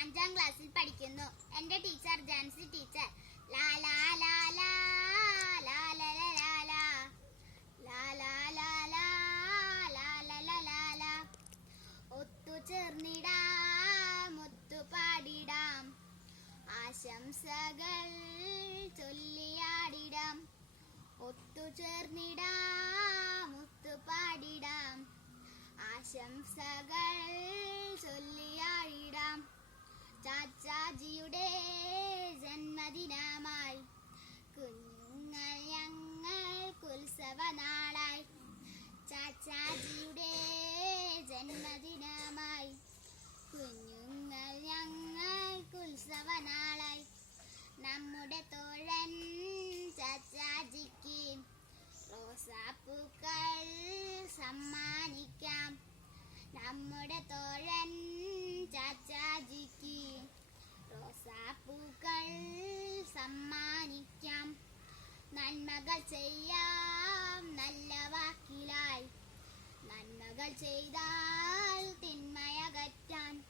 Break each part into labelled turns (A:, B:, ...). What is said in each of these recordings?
A: അഞ്ചാം ക്ലാസ്സിൽ പഠിക്കുന്നു എന്റെ ടീച്ചർ ജാൻസി ടീച്ചർ ലാ ലാ ലാ ലാ ലാ ലാ ലാ ലാ. ലാ ലാ ലാ ലാ ലാ ലാ ലാ ലാ ലാ. ഒത്തുചേർന്നിടാം ഒത്തുപാടിടാം ആശംസകൾ ചൊല്ലിയാടിടാം ഒത്തുചേർന്നിടാം ഒത്തുപാടിടാം ആശംസകൾ നമ്മുടെ തോഴൻ ചാച്ചാജിക്ക് റോസാപ്പൂക്കൾ സമ്മാനിക്കാം. നന്മകൾ ചെയ്യാം നല്ല വാക്കിലായി. നന്മകൾ ചെയ്താൽ തിന്മയകറ്റാൻ.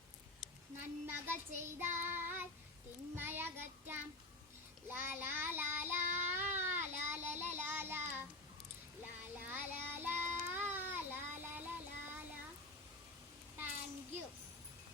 A: നന്മകൾ ചെയ്താൽ തിന്മയകറ്റാം.